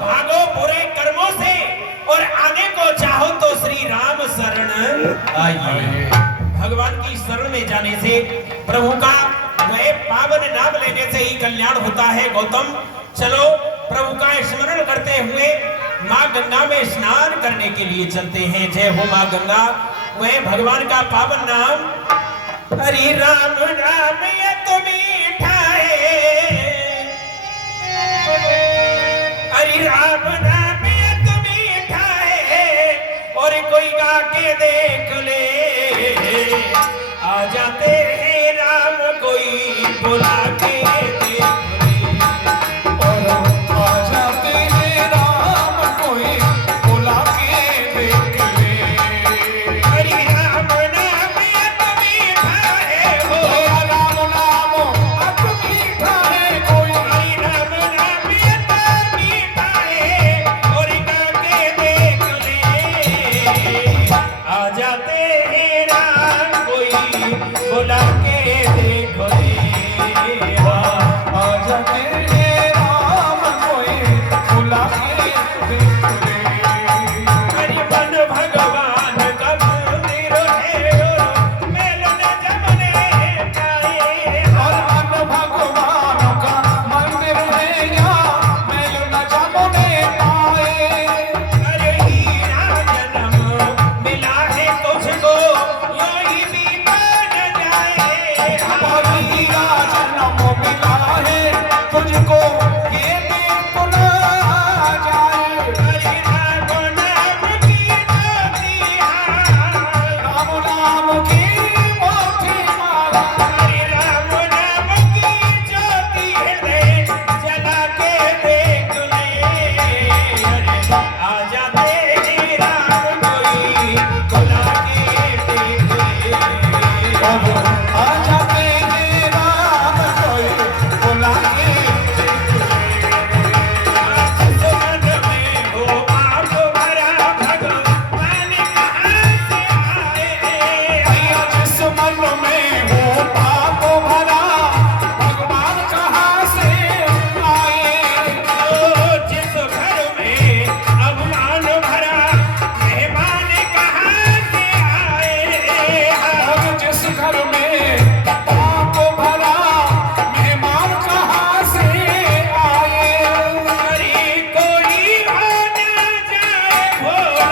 भागो बुरे कर्मों से और आने को चाहो तो श्री राम शरण आइए। भगवान की शरण में जाने से प्रभु का वह पावन नाम लेने से ही कल्याण होता है। गौतम चलो प्रभु का स्मरण करते हुए माँ गंगा में स्नान करने के लिए चलते हैं। जय हो माँ गंगा। वह भगवान का पावन नाम हरि राम राम ये तो मीठा है, हरि राम राम ये तो मीठा है, और कोई गा के देख ले आ जाते हैं राम कोई बुला के देख ले, और आ जाते हैं राम कोई बुला के देख ले। हरि राम नाम ये तो मीठा है हो, राम नाम अत मीठा है कोई, हरि राम नाम ये तो मीठा है, और गा के देख ले आ जाते हैं राम कोई बुला के देख ले। आ जाते हैं राम कोई बुला के देख ले। हरि मन भगवान का मंदिर है, और मेलन जमने पाए। और मन भगवान का मंदिर है यहाँ मैल न जमने पाए। अरे हीरा जन्म मिला है तुझको यूं ही बीता न जाए। और हीरा जन्म मिला है तुझको ये भी पुनः जाए। हरि राम नाम की ज्योति राम नाम की मोती माला, हरि राम नाम की ज्योति हृदय जला के देख ले। अरे आ जाते हैं राम कोई बुला के देख ले। अब आ जाते हैं राम कोई बुला के देख ले। सुमन में हो आप भरा भगवान कहाँ से आए। भैया जिस मन में हो पाप भरा भगवान कहाँ से आए। जिस घर में अभिमान भरा मेहमान कहाँ से आए। और जिस घर में पाप भरा मेहमान कहाँ से आए। अरे कोई हो ना जाए भोल,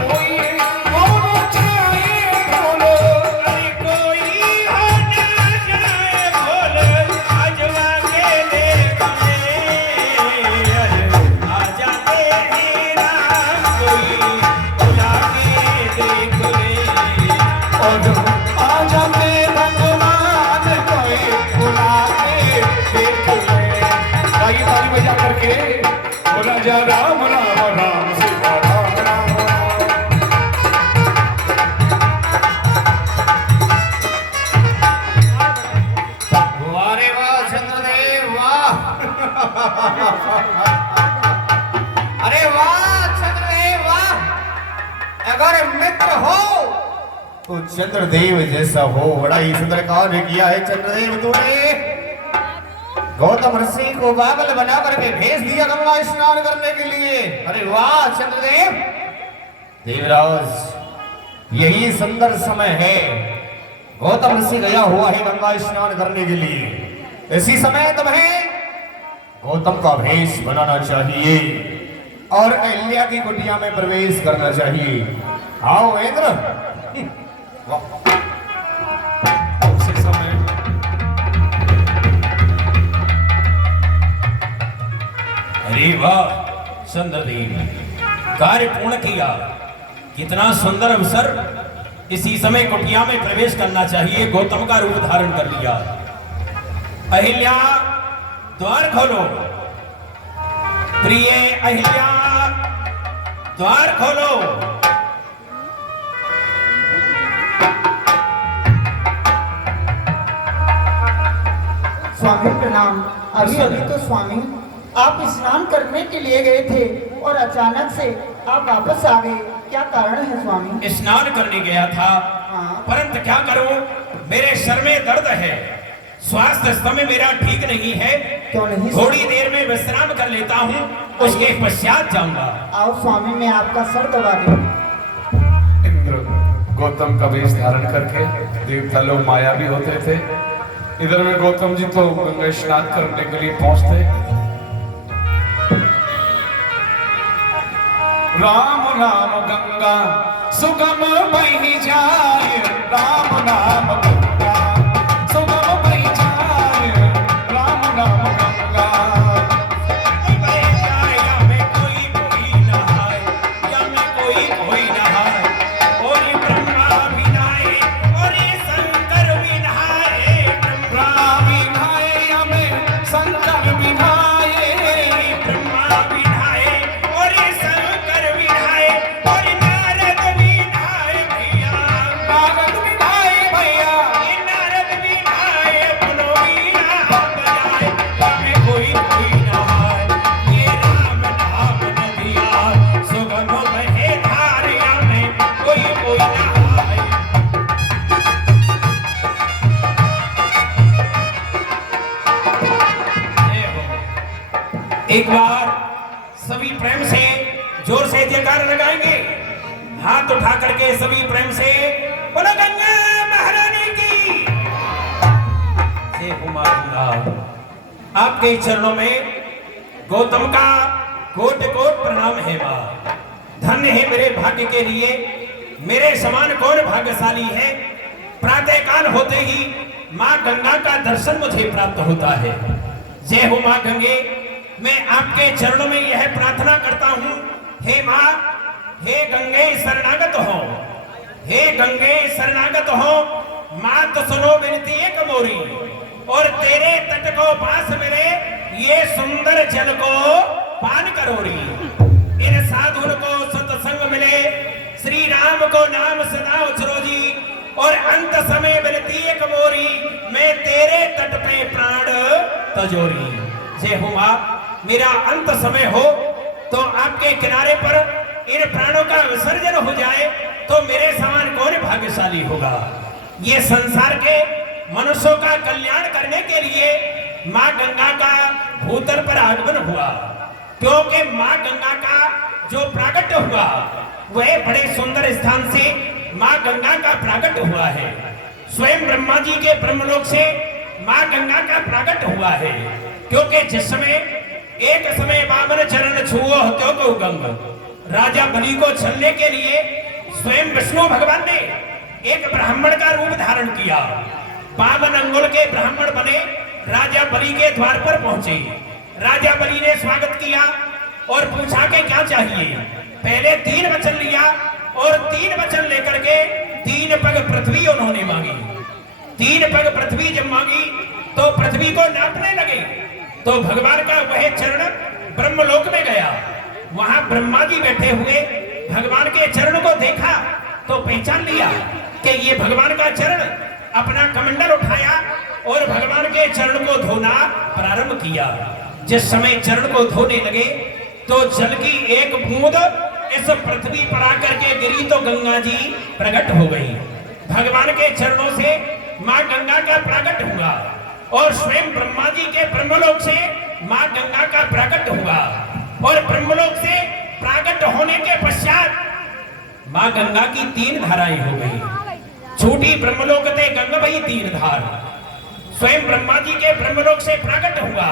कोई होना चाहिए बोलो। अरे कोई हो ना जाए भोल, अजवा के देख ले। अरे आ जाते हैं राम कोई बुला के देख ले। और आ जाते भगवान कोई बुला के देख ले। ताली ताली बजा करके बोला जा राम राम राम सीता राम राम राम। वारे वाह चंद्रदेव वाह। अरे वाह चंद्रदेव वाह। अगर मित्र हो तो चंद्रदेव जैसा हो। बड़ा ही सुंदर कार्य किया है चंद्रदेव तूने। गौतम ऋषि को पागल बना करके भेज दिया गंगा स्नान करने के लिए। अरे वाह चंद्रदेव। देवराज यही सुंदर समय है। गौतम ऋषि गया हुआ है गंगा स्नान करने के लिए। इसी समय तुम्हें गौतम का भेष बनाना चाहिए और अहिल्या की कुटिया में प्रवेश करना चाहिए। आओ इंद्र। उसी समय अरे वाह चंद्रदेव, कार्य पूर्ण किया। कितना सुंदर अवसर। इसी समय कुटिया में प्रवेश करना चाहिए। गौतम का रूप धारण कर लिया। अहिल्या द्वार खोलो। प्रिय अहिल्या द्वार खोलो। स्वामी प्रणाम। अभी अभी तो स्वामी आप स्नान करने के लिए गए थे और अचानक से आप वापस आ गए, क्या कारण है स्वामी? स्नान करने गया था, हाँ। परंतु क्या करूं, मेरे सर में दर्द है। स्वास्थ्य समय मेरा ठीक नहीं है, क्यों नहीं? थोड़ी देर में विश्राम कर लेता हूँ, उसके पश्चात जाऊंगा। आओ स्वामी, मैं आपका सर दबा दूं। इंद्र गौतम का वेश धारण करके, देवता लोग माया भी होते थे। इधर में गौतम जी तो गंगा स्नान करने के लिए पहुंचते। राम नाम गंगा सुगम बही जाए, राम नाम गंगा सुगम बही जाए, राम नाम गंगा। या में कोई नहाए, या में कोई नहाए, और ये ब्रह्मा भी नहाए और ये शंकर भी नहाए। ब्रह्मा भी नहाए, या में शंकर भी नहाए, ब्रह्मा भी नहाए और ये शंकर भी नहाए और ये नारद भी नहाए भैया। नारद भी नहाए भैया। ये नारद भी नहाए, अपनो भी नहा बजाए। या में कोई नहाए, ये राम नाम नदिया सुगम बहे धार। या में कोई नहाए। एक बार सभी प्रेम से जोर से जयकार लगाएंगे, हाथ उठा करके सभी प्रेम से बोलो गंगा महारानी की जय। कुमार आपके चरणों में गौतम का कोट कोट प्रणाम है मां। धन्य है मेरे भाग्य के लिए, मेरे समान कौन भाग्यशाली है। प्रातः काल होते ही मां गंगा का दर्शन मुझे प्राप्त होता है। जय हो मां गंगे। मैं आपके चरणों में यह प्रार्थना करता हूं, हे मां, हे गंगे शरणागत हो, हे गंगे शरणागत हो। मात सुनो विनती एक मोरी, और तेरे तट को पास मिले ये सुंदर जल को पान करोरी। इन साधुन को सत्संग मिले, श्री राम को नाम सदा उचरोजी, और अंत समय विनती एक मोरी, मैं तेरे तट पे प्राण तजोरी। जय हो मां। मेरा अंत समय हो तो आपके किनारे पर इन प्राणों का विसर्जन हो जाए तो मेरे समान कौन भाग्यशाली होगा। ये संसार के मनुष्यों का कल्याण करने के लिए मां गंगा का भूतल पर आगमन हुआ, क्योंकि मां गंगा का जो प्राकट हुआ वह बड़े सुंदर स्थान से मां गंगा का प्राकट हुआ है। स्वयं ब्रह्मा जी के ब्रह्मलोक से मां गंगा का प्राकट हुआ है, क्योंकि जिस समय एक समय बामन चरण छुओ हत्यो को गंग, राजा बलि को छलने के लिए स्वयं विष्णु भगवान ने एक ब्राह्मण का रूप धारण किया। 52 अंगुल के ब्राह्मण बने, राजा बलि के द्वार पर पहुंचे। राजा बलि ने स्वागत किया और पूछा कि क्या चाहिए। पहले 3 वचन लिया और 3 वचन लेकर के 3 पग पृथ्वी उन्होंने मांगी। 3 पग पृथ्वी जब मांगी तो पृथ्वी को नापने लगे, तो भगवान का वह चरण ब्रह्मलोक में गया। वहां ब्रह्मा जी बैठे हुए भगवान के चरण को देखा तो पहचान लिया कि ये भगवान का चरण। अपना कमंडल उठाया और भगवान के चरण को धोना प्रारंभ किया। जिस समय चरण को धोने लगे तो जल की एक बूंद इस पृथ्वी पर आकर के गिरी तो गंगा जी प्रकट हो गई। भगवान के चरणों से मां गंगा का प्रकट हुआ और स्वयं ब्रह्मा जी के ब्रह्मलोक से मां गंगा का प्रकट हुआ, और ब्रह्मलोक से प्रकट होने के पश्चात मां गंगा की 3 धाराएं हो गई। छोटी ब्रह्मलोक ते गंगा बही 3 धार। स्वयं ब्रह्मा जी के ब्रह्मलोक से प्रकट हुआ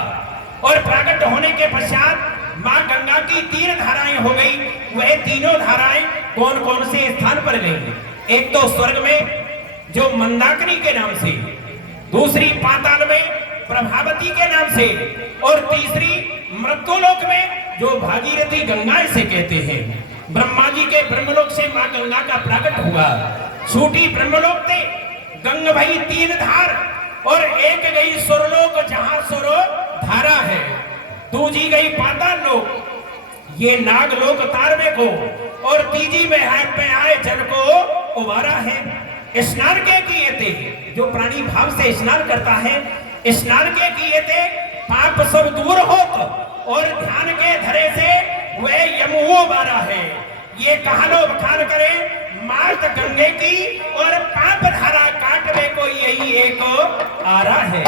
और प्रकट होने के पश्चात मां गंगा की 3 धाराएं हो गई। वह तीनों धाराएं कौन कौन से स्थान पर गई? एक तो स्वर्ग में जो मंदाकिनी के नाम से, दूसरी पाताल में प्रभावती के नाम से, और तीसरी मृत्युलोक में जो भागीरथी गंगा इसे कहते हैं। ब्रह्मा जी के ब्रह्मलोक से मां गंगा का प्रकट हुआ। छोटी ब्रह्मलोक थे गंग भई 3 धार, और एक गई सुरलोक जहां सुर धारा है, दूजी गई पाताल लोक, ये नागलोक तारवे को, और तीजी में है पे आए जन को उबारा है। स्नान के किए थे, जो प्राणी भाव से स्नान करता है, स्नान के किए थे पाप सब दूर होत, और ध्यान के धरे से वह यमुओ बारा है। ये कहानो बखान करे मात गंगे की, और पाप धारा काट पे कोई यही एक आरा है।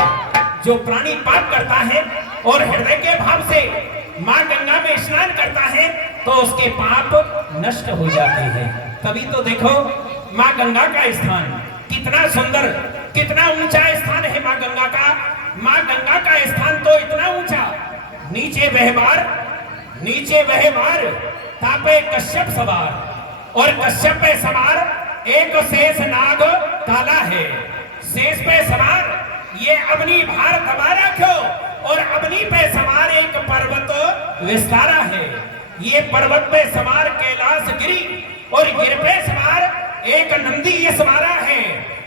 जो प्राणी पाप करता है और हृदय के भाव से माँ गंगा में स्नान करता है तो उसके पाप नष्ट हो जाते हैं। तभी तो देखो माँ गंगा का स्थान कितना सुंदर, कितना ऊंचा स्थान है माँ गंगा का। माँ गंगा का स्थान तो इतना ऊंचा, नीचे वहवार तापे कश्यप सवार, और कश्यप पे सवार एक शेष नाग काला है। शेष पे सवार ये अग्नि भार दबा रखो, और अग्नि पे सवार एक पर्वत विस्तारा है। ये पर्वत पे सवार कैलाश गिरी, और गिर पे सवार एक नंदी ये सवारा है,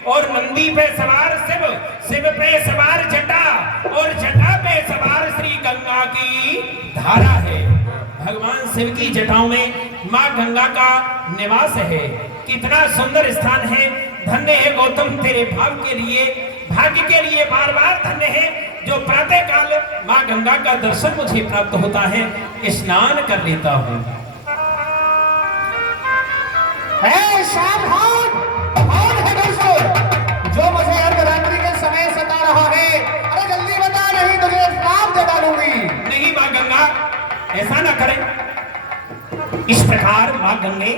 और नंदी पे सवार शिव, शिव पे सवार जटा, और जटा पे सवार श्री गंगा की धारा है। भगवान शिव की जटाओं में माँ गंगा का निवास है। कितना सुंदर स्थान है। धन्य है गौतम तेरे भाव के लिए, भाग्य के लिए बार बार धन्य है जो प्रातः काल माँ गंगा का दर्शन मुझे प्राप्त होता है, स्नान कर लेता हूँ। सावधान! कौन है दोस्तों जो मुझे अर्धरात्रि के समय सता रहा है? अरे जल्दी बता, नहीं तुझे श्राप दे डालूंगी। नहीं माँ गंगा, ऐसा ना करें। इस प्रकार माँ गंगे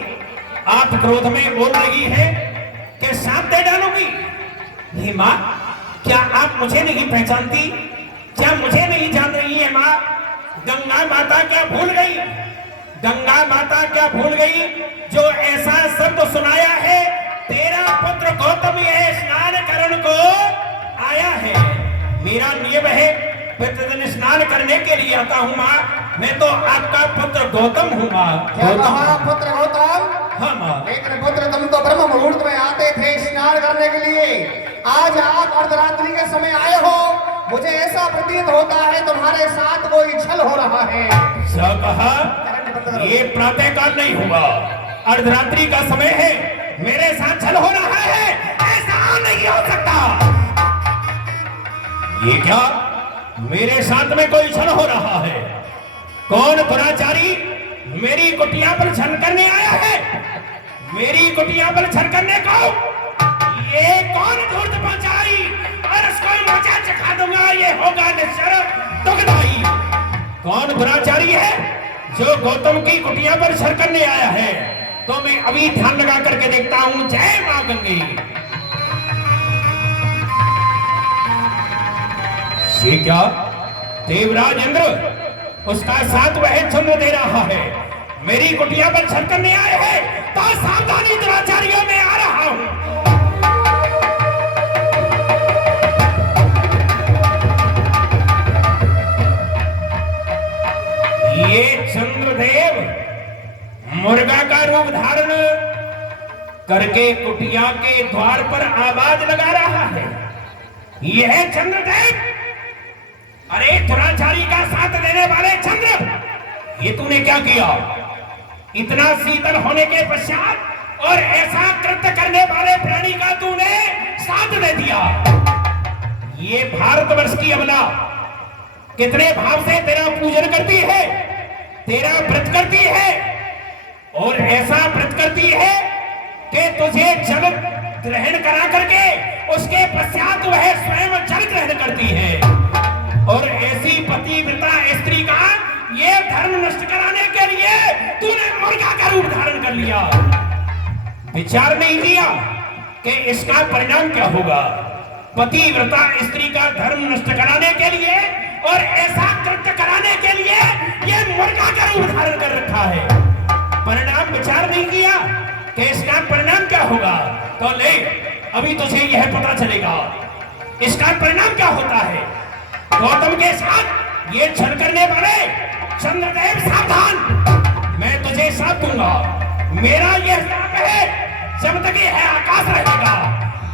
आप क्रोध में बोल रही है कि श्राप दे डालूंगी। हे माँ, क्या आप मुझे नहीं पहचानती? क्या मुझे नहीं जान रही है माँ? गंगा माता क्या भूल गई? गंगा माता क्या भूल गई जो ऐसा शब्द सुनाया है, तेरा पुत्र गौतम यह स्नान करण को आया है। मेरा नियम है प्रतिदिन स्नान करने के लिए आता हूँ माँ। मैं तो आपका पुत्र गौतम हूँ माँ। क्या कहा पुत्र गौतम? हाँ माँ। लेकिन पुत्र तुम तो ब्रह्म मुहूर्त में आते थे स्नान करने के लिए, आज आप अर्धरात्रि के समय आए हो। मुझे ऐसा प्रतीत होता है तुम्हारे साथ कोई छल हो रहा है। क्या कहा? ये प्रातः काल नहीं हुआ, अर्धरात्रि का समय है, मेरे साथ छल हो रहा है, ऐसा नहीं हो सकता। ये क्या? मेरे साथ में कोई छल हो रहा है? कौन दुराचारी मेरी कुटिया पर छल करने आया है? मेरी कुटिया पर छल करने को ये कौन धूर्त पहुंचाई? और उसको मजा चखा दूंगा, ये होगा निश्चर दुखदाई। कौन दुराचारी है जो गौतम की कुटिया पर छल करने आया है? तो मैं अभी ध्यान लगा करके देखता हूं। जय मां गंगे। ये क्या? देवराज इंद्र, उसका साथ वह चंद्र दे रहा है, मेरी कुटिया पर छल करने आए हैं, तो सावधानी दुराचारियों में आ रहा हूं। ये चंद्रदेव मुर्गा का रूप धारण करके कुटिया के द्वार पर आवाज लगा रहा है। यह चंद्रदेव, अरे दुराचारी का साथ देने वाले चंद्र, ये तूने क्या किया? इतना शीतल होने के पश्चात और ऐसा कृत्य करने वाले प्राणी का तूने साथ दे दिया। ये भारतवर्ष की अबला कितने भाव से तेरा पूजन करती है, तेरा व्रत करती है, और ऐसा व्रत करती है कि तुझे जल ग्रहण करा करके उसके पश्चात वह स्वयं जल ग्रहण करती है। और ऐसी पतिव्रता स्त्री का ये धर्म नष्ट कराने के लिए तूने मुर्गा का रूप धारण कर लिया। विचार नहीं किया कि इसका परिणाम क्या होगा। पतिव्रता स्त्री का धर्म नष्ट कराने के लिए और ऐसा कृत्य कराने के लिए ये मुर्गा का रूप धारण कर रखा है। परिणाम विचार नहीं किया कि इसका परिणाम क्या होगा। तो ले, अभी तुझे यह पता चलेगा इसका परिणाम क्या होता है। गौतम के साथ ये छल करने वाले चंद्रदेव सावधान, मैं तुझे साथ दूंगा। मेरा यह श्राप है, जब तक यह आकाश रहेगा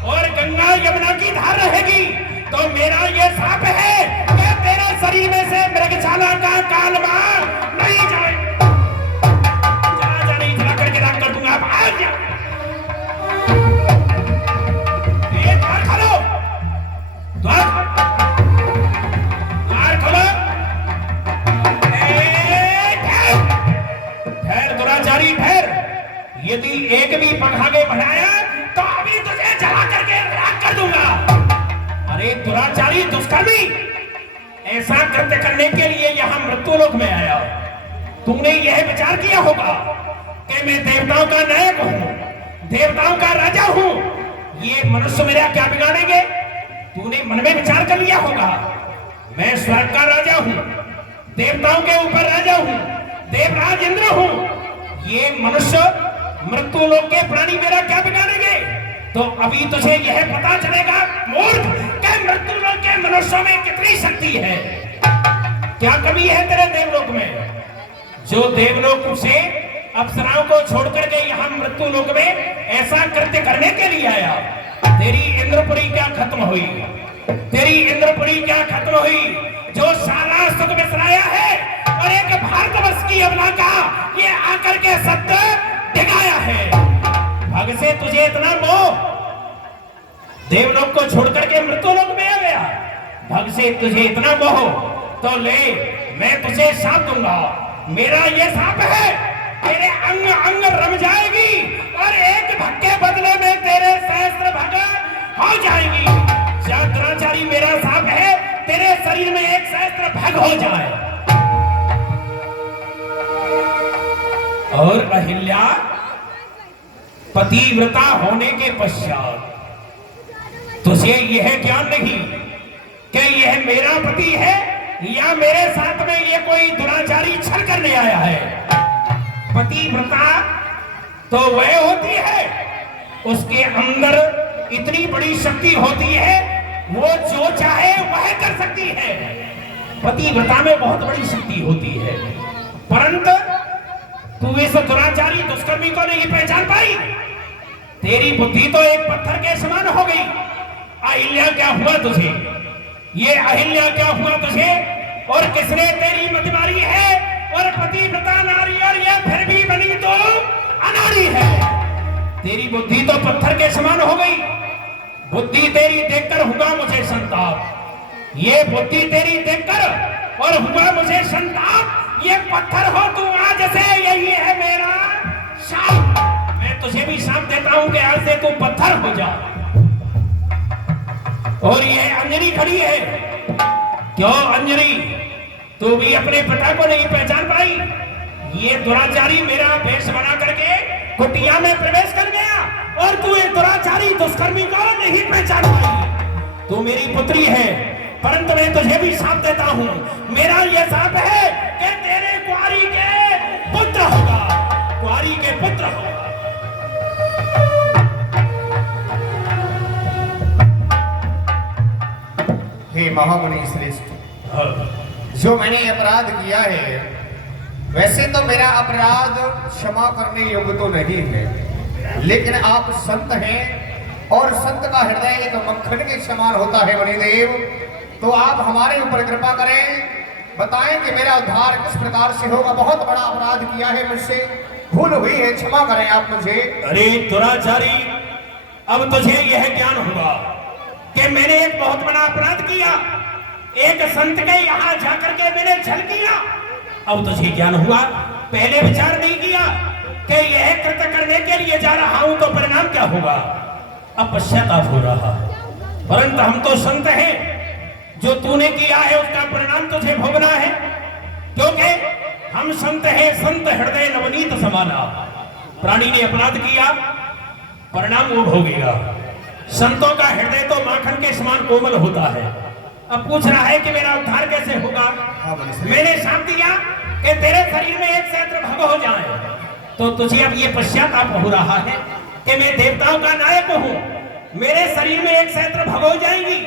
और गंगा यमुना की धार रहेगी, तो मेरा यह श्राप है कि तेरे शरीर में से मृगशाला का कालमा नहीं जाए। जला नहीं जला करके राख कर दूंगा। भाग जा। ये द्वार खोलो, द्वार खोलो। ठहर दुराचारी ठहर। यदि एक भी पग आगे बढ़ाया तो अभी तुझे जला करके राख कर दूंगा। ऐसा कृत्य करने के लिए यहाँ मृत्युलोक में आया। तूने यह विचार किया होगा कि मैं देवताओं का नायक हूँ, देवताओं का राजा हूँ, ये मनुष्य मेरा क्या बिगाड़ेंगे? तूने मन में विचार कर लिया होगा मैं स्वर्ग का राजा हूँ, देवताओं के ऊपर राजा हूँ, देवराज इंद्र हूँ, ये मनुष्य मृत्युलोक के प्राणी मेरा क्या बिगाड़ेंगे? तो अभी तुझे यह पता चलेगा मूर्ख कि मृत्युलोक के मनुष्यों में कितनी शक्ति है। क्या कमी है तेरे देवलोक में? जो देवलोक से अप्सराओं को छोड़कर के यहाँ मृत्युलोक में ऐसा कृत्य करने के लिए आया। तेरी इंद्रपुरी क्या खत्म हुई? तेरी इंद्रपुरी क्या खत्म हुई? जो सारा सुख बिसराया है और एक भारतवर्ष की अबला का ये आकर के सत्य दिखाया है। भग से तुझे इतना मोह, देवलोक को छोड़कर के मृत्युलोक में आ गया। भग से तुझे इतना मोह, तो ले मैं तुझे शाप दूंगा। मेरा ये शाप है, तेरे अंग अंग रम जाएगी और एक भग के बदले में तेरे सहस्त्र भग हो जाएगी। क्या दुराचारी, मेरा शाप है तेरे शरीर में एक सहस्त्र भग हो जाए। और अहिल्या पतिव्रता होने के पश्चात तुझे यह ज्ञान नहीं कि यह मेरा पति है या मेरे साथ में ये कोई दुराचारी छल करने आया है। पतिव्रता तो वह होती है, उसके अंदर इतनी बड़ी शक्ति होती है, वो जो चाहे वह कर सकती है। पतिव्रता में बहुत बड़ी शक्ति होती है, परंतु तू इस दुराचारी दुष्कर्मी को नहीं पहचान पाई। तेरी बुद्धि तो एक पत्थर के समान हो गई। अहिल्या क्या हुआ तुझे? ये अहिल्या क्या हुआ तुझे? और किसने तेरी मत मारी है? और पतिव्रता नारी और ये फिर भी बनी तो अनाड़ी है। तेरी बुद्धि तो पत्थर के समान हो गई। बुद्धि तेरी देखकर हुआ मुझे संताप, ये बुद्धि तेरी देखकर और हुआ मुझे संताप। ये पत्थर हो तू आज से, यही है मेरा शाप। मैं तुझे भी शाप देता हूं कि आज से तू पत्थर हो जा। और ये अंजनी खड़ी है। क्यों अंजनी, तू भी अपने पिता को नहीं पहचान पाई? ये दुराचारी मेरा भेष बना करके कुटिया में प्रवेश कर गया और तू एक दुराचारी दुष्कर्मी को नहीं पहचान पाई। तू मेरी पुत्री है, परंतु मैं तुझे भी शाप देता हूं। मेरा यह शाप है कि तेरे कुंवारी के पुत्र होगा, कुंवारी के पुत्र होगा। हे महामुनि श्रेष्ठ, जो मैंने अपराध किया है, वैसे तो मेरा अपराध क्षमा करने योग्य तो नहीं है, लेकिन आप संत हैं और संत का हृदय एक मक्खन के समान होता है। मणिदेव, तो आप हमारे ऊपर कृपा करें, बताएं कि मेरा उद्धार किस प्रकार से होगा। बहुत बड़ा अपराध किया है, मुझसे भूल हुई है, क्षमा करें आप मुझे। अरे दुराचारी, अब तुझे यह ज्ञान हुआ कि मैंने एक बहुत बड़ा अपराध किया, एक संत के यहाँ जाकर के मैंने छल किया। अब तुझे ज्ञान हुआ, पहले विचार नहीं किया कि यह कृत्य करने के लिए जा रहा हूं तो परिणाम क्या होगा। अब पश्चाताप हो रहा, परंतु हम तो संत हैं, जो तूने किया है उसका परिणाम तुझे भोगना है, क्योंकि हम संत हैं। संत हृदय नवनीत समाना। प्राणी ने अपराध किया, परिणाम वो भोगेगा। संतों का हृदय तो माखन के समान कोमल होता है। अब पूछ रहा है कि मेरा उद्धार कैसे होगा। मैंने शाप दिया कि तेरे शरीर में एक सहस्त्र भग हो जाए, तो तुझे अब ये पश्चाताप हो रहा है कि मैं देवताओं का नायक हूँ, मेरे शरीर में एक सहस्त्र भग हो जाएंगी।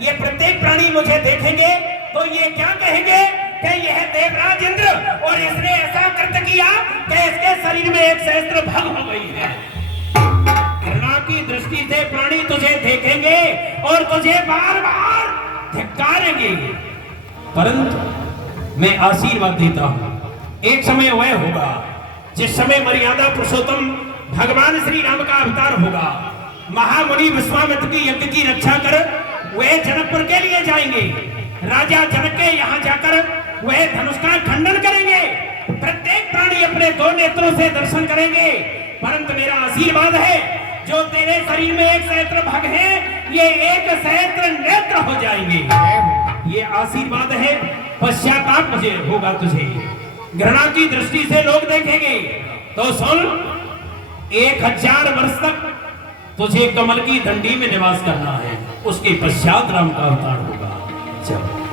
ये प्रत्येक प्राणी मुझे देखेंगे तो ये क्या कहेंगे कि यह देवराज इंद्र, और इसने ऐसा कृत्य किया कि इसके शरीर में एक सहस्त्र भग हो गई है। घृणा की दृष्टि से प्राणी तुझे देखेंगे और तुझे बार बार धिक्कारेंगे, परंतु मैं आशीर्वाद देता हूं, एक समय वह होगा जिस समय मर्यादा पुरुषोत्तम भगवान श्री राम का अवतार होगा। महामुनि विश्वामित्र की यज्ञ की रक्षा कर वह जनकपुर के लिए जाएंगे। राजा जनक के यहाँ जाकर वह धनुष का खंडन करेंगे। प्रत्येक प्राणी अपने दो नेत्रों से दर्शन करेंगे, परंतु मेरा आशीर्वाद है, जो तेरे शरीर में एक सहस्त्र भग है, ये एक सहस्त्र नेत्र हो जाएंगे। ये आशीर्वाद है, पश्चाताप मुझे होगा तुझे। घृणा की दृष्टि से लोग देखेंगे तो सुन, 1000 वर्ष तक तुझे कमल की डंडी में निवास करना है, उसके पश्चात राम का अवतार होगा। चल।